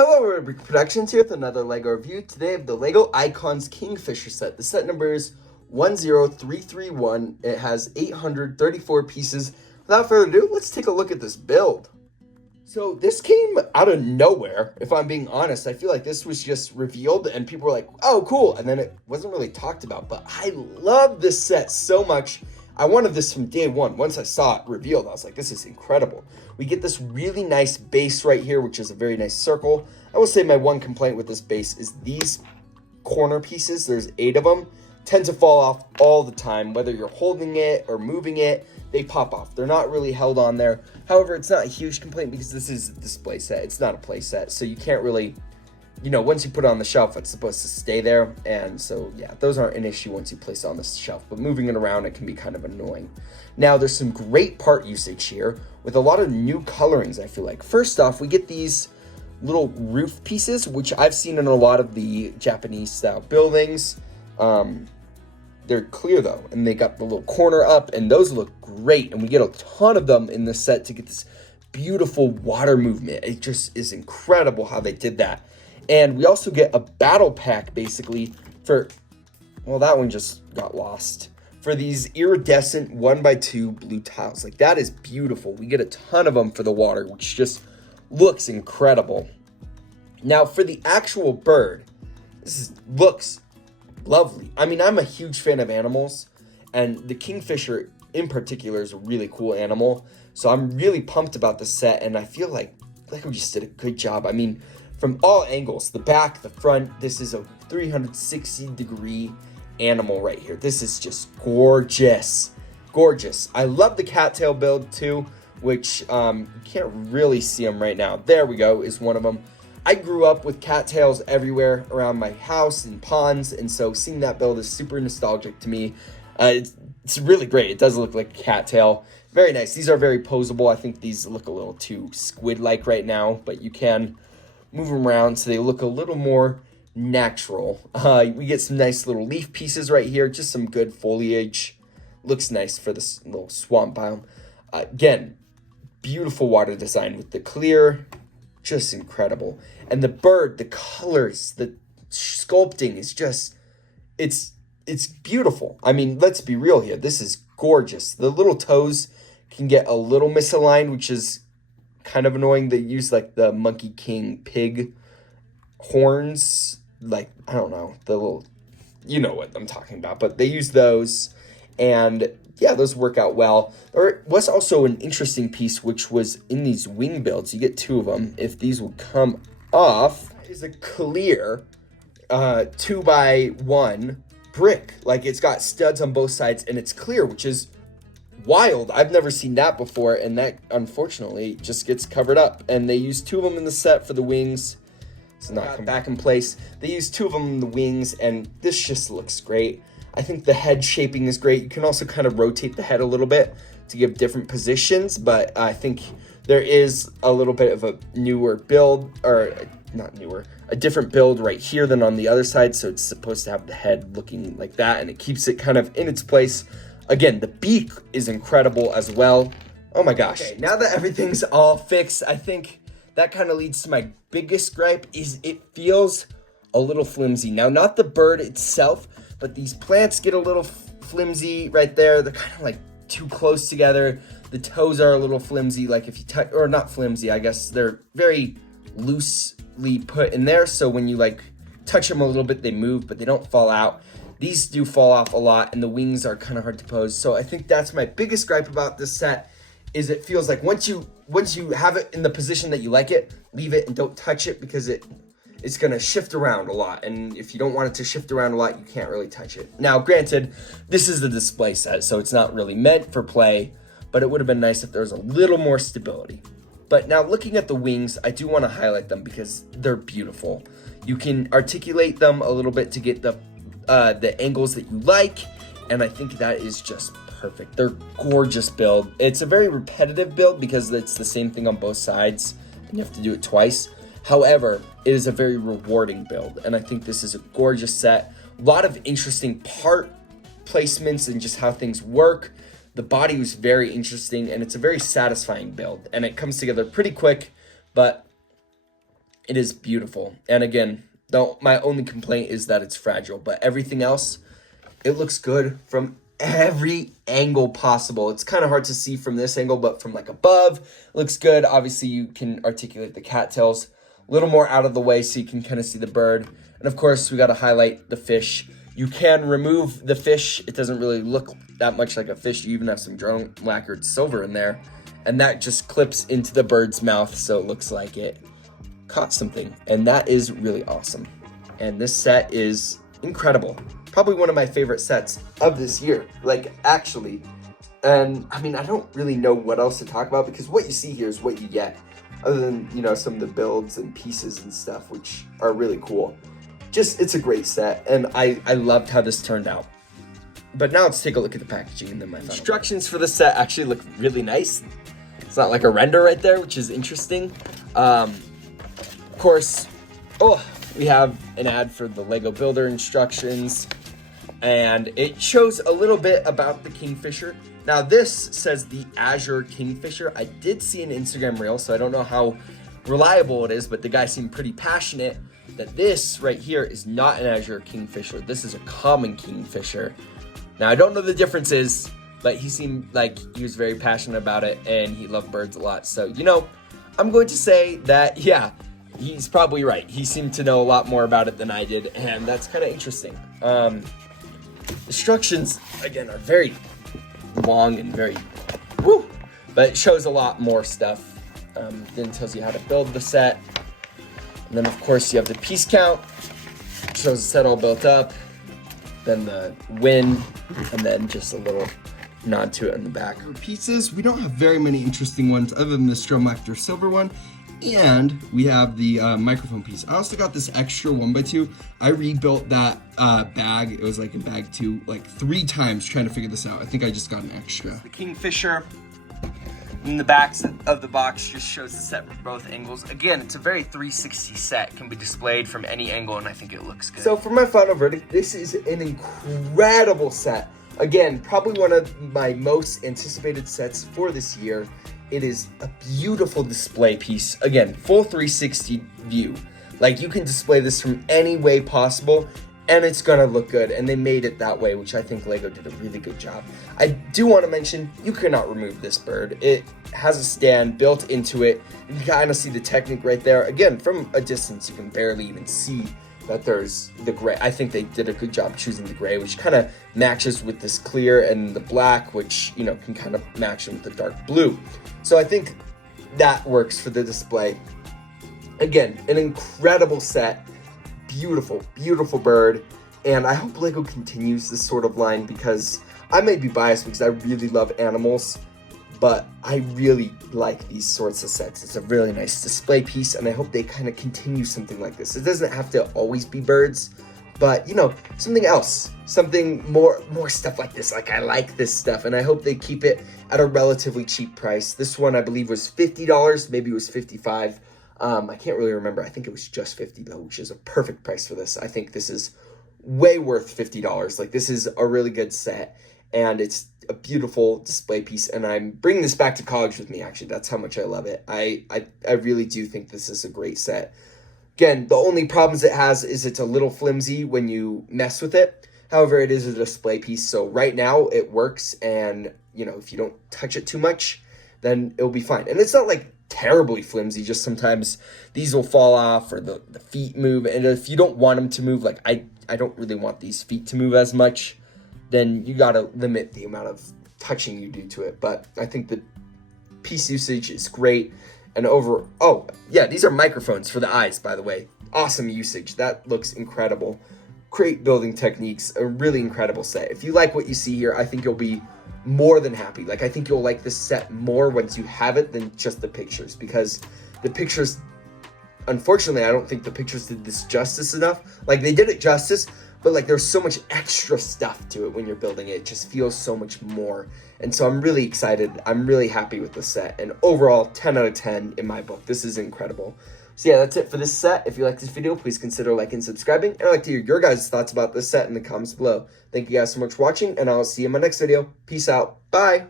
Hello, Rubric Productions here with another LEGO review. Today I have the LEGO Icons Kingfisher set. The set number is 10331. It has 834 pieces. Without further ado, let's take a look at this build. So this came out of nowhere, if I'm being honest. I feel like this was just revealed and people were like, oh, cool. And then it wasn't really talked about, but I love this set so much. I wanted this from day one. Once I saw it revealed, I was like, this is incredible. We get this really nice base right here, which is a very nice circle. I will say my one complaint with this base is these corner pieces, there's 8 of them, tend to fall off all the time. Whether you're holding it or moving it, they pop off. They're not really held on there. However, it's not a huge complaint because this is a display set. It's not a play set, so you can't really, once you put it on the shelf, it's supposed to stay there. And so, yeah, those aren't an issue once you place it on the shelf. But moving it around, it can be kind of annoying. Now, there's some great part usage here with a lot of new colorings, I feel like. First off, we get these little roof pieces, which I've seen in a lot of the Japanese-style buildings. They're clear, though, and they got the little corner up, and those look great. And we get a ton of them in this set to get this beautiful water movement. It just is incredible how they did that. And we also get a battle pack, basically, for, well, that one just got lost. For these iridescent 1x2 blue tiles. Like, that is beautiful. We get a ton of them for the water, which just looks incredible. Now, for the actual bird, looks lovely. I mean, I'm a huge fan of animals, and the Kingfisher in particular is a really cool animal. So I'm really pumped about the set, and I feel like we just did a good job. I mean, from all angles, the back, the front, this is a 360-degree animal right here. This is just gorgeous. Gorgeous. I love the cattail build too, which you can't really see them right now. There we go, is one of them. I grew up with cattails everywhere around my house and ponds, and so seeing that build is super nostalgic to me. It's really great. It does look like a cattail. Very nice. These are very posable. I think these look a little too squid-like right now, but you can move them around so they look a little more natural. We get some nice little leaf pieces right here, just some good foliage. Looks nice for this little swamp biome. Again, beautiful water design with the clear, just incredible. And the bird, the colors, the sculpting is just, it's beautiful. I mean, let's be real here. This is gorgeous. The little toes can get a little misaligned, which is kind of annoying. They use like the Monkey King pig horns, like, I don't know, the little, you know what I'm talking about, but they use those, and yeah, those work out well. There was also an interesting piece, which was in these wing builds. You get 2 of them. If these will come off, is a clear 2x1 brick. Like, it's got studs on both sides, and it's clear, which is wild. I've never seen that before, and that unfortunately just gets covered up. And they use 2 of them in the set for the wings. It's not come back in place. They use 2 of them in the wings, and this just looks great. I think the head shaping is great. You can also kind of rotate the head a little bit to give different positions, but I think there is a little bit of a newer build, or not newer, a different build right here than on the other side. So it's supposed to have the head looking like that, and it keeps it kind of in its place. Again, the beak is incredible as well. Oh my gosh. Okay, now that everything's all fixed, I think that kind of leads to my biggest gripe is it feels a little flimsy. Now, not the bird itself, but these plants get a little flimsy right there. They're kind of like too close together. The toes are a little flimsy, like if you touch, or not flimsy, I guess they're very loosely put in there. So when you like touch them a little bit, they move, but they don't fall out. These do fall off a lot, and the wings are kind of hard to pose. So I think that's my biggest gripe about this set, is it feels like once you have it in the position that you like it, leave it and don't touch it, because it's going to shift around a lot. And if you don't want it to shift around a lot, you can't really touch it. Now, granted, this is the display set, so it's not really meant for play, but it would have been nice if there was a little more stability. But now looking at the wings, I do want to highlight them because they're beautiful. You can articulate them a little bit to get the angles that you like, and I think that is just perfect. They're gorgeous build. It's a very repetitive build because it's the same thing on both sides, and you have to do it twice. However, it is a very rewarding build, and I think this is a gorgeous set. A lot of interesting part placements and just how things work. The body was very interesting, and it's a very satisfying build, and it comes together pretty quick, but It is beautiful. And again, my only complaint is that it's fragile, but everything else, it looks good from every angle possible. It's kind of hard to see from this angle, but from like above, looks good. Obviously, you can articulate the cattails a little more out of the way so you can kind of see the bird. And of course, we got to highlight the fish. You can remove the fish. It doesn't really look that much like a fish. You even have some drone lacquered silver in there. And that just clips into the bird's mouth, so it looks like it caught something. And that is really awesome. And this set is incredible. Probably one of my favorite sets of this year, like actually. And I mean, I don't really know what else to talk about because what you see here is what you get, other than, you know, some of the builds and pieces and stuff, which are really cool. Just, it's a great set, and I loved how this turned out. But now let's take a look at the packaging and then my instructions for the set actually look really nice. It's not like a render right there, which is interesting. Of course, we have an ad for the Lego Builder instructions, and it shows a little bit about the Kingfisher. Now this says the Azure Kingfisher. I did see an Instagram reel, so I don't know how reliable it is, but the guy seemed pretty passionate that this right here is not an Azure Kingfisher. This is a common Kingfisher. Now I don't know the differences, but he seemed like he was very passionate about it and he loved birds a lot. So, you know, I'm going to say that, yeah, he's probably right. He seemed to know a lot more about it than I did, and that's kind of interesting. Instructions, again, are very long and very, but it shows a lot more stuff. Then tells you how to build the set. And then, of course, you have the piece count. Shows the set all built up. Then the win, and then just a little nod to it in the back. For pieces, we don't have very many interesting ones other than the Stromactor silver one. And we have the microphone piece. I also got this extra 1x2. I rebuilt that bag. It was like in bag 2, like 3 times trying to figure this out. I think I just got an extra. The Kingfisher in the backs of the box just shows the set from both angles. Again, it's a very 360 set. It can be displayed from any angle, and I think it looks good. So for my final verdict, this is an incredible set. Again, probably one of my most anticipated sets for this year. It is a beautiful display piece. Again, full 360 view. Like, you can display this from any way possible, and it's gonna look good. And they made it that way, which I think Lego did a really good job. I do want to mention, you cannot remove this bird. It has a stand built into it. You can kind of see the technique right there. Again, from a distance, you can barely even see that there's the gray. I think they did a good job choosing the gray, which kind of matches with this clear, and the black, which, you know, can kind of match with the dark blue. So I think that works for the display. Again, an incredible set. Beautiful, beautiful bird. And I hope Lego continues this sort of line, because I may be biased because I really love animals, but I really like these sorts of sets. It's a really nice display piece, and I hope they kind of continue something like this. It doesn't have to always be birds, but, you know, something else, something more stuff like this. Like, I like this stuff, and I hope they keep it at a relatively cheap price. This one, I believe, was $50, maybe it was $55. I can't really remember. I think it was just $50 though, which is a perfect price for this. I think this is way worth $50. Like, this is a really good set, and it's a beautiful display piece, and I'm bringing this back to college with me, actually. That's how much I love it. I really do think this is a great set. Again, the only problems it has is it's a little flimsy when you mess with it. However, it is a display piece, so right now it works, and, you know, if you don't touch it too much, then it'll be fine. And it's not like terribly flimsy, just sometimes these will fall off or the feet move, and if you don't want them to move, like I don't really want these feet to move as much, then you gotta limit the amount of touching you do to it. But I think the piece usage is great. And oh yeah, these are microphones for the eyes, by the way. Awesome usage. That looks incredible. Great building techniques, a really incredible set. If you like what you see here, I think you'll be more than happy. Like, I think you'll like this set more once you have it than just the pictures, because the pictures, unfortunately, I don't think the pictures did this justice enough. Like, they did it justice, but like, there's so much extra stuff to it when you're building it. It just feels so much more. And so I'm really excited. I'm really happy with the set. And overall, 10 out of 10 in my book. This is incredible. So yeah, that's it for this set. If you like this video, please consider liking and subscribing. And I'd like to hear your guys' thoughts about this set in the comments below. Thank you guys so much for watching, and I'll see you in my next video. Peace out. Bye.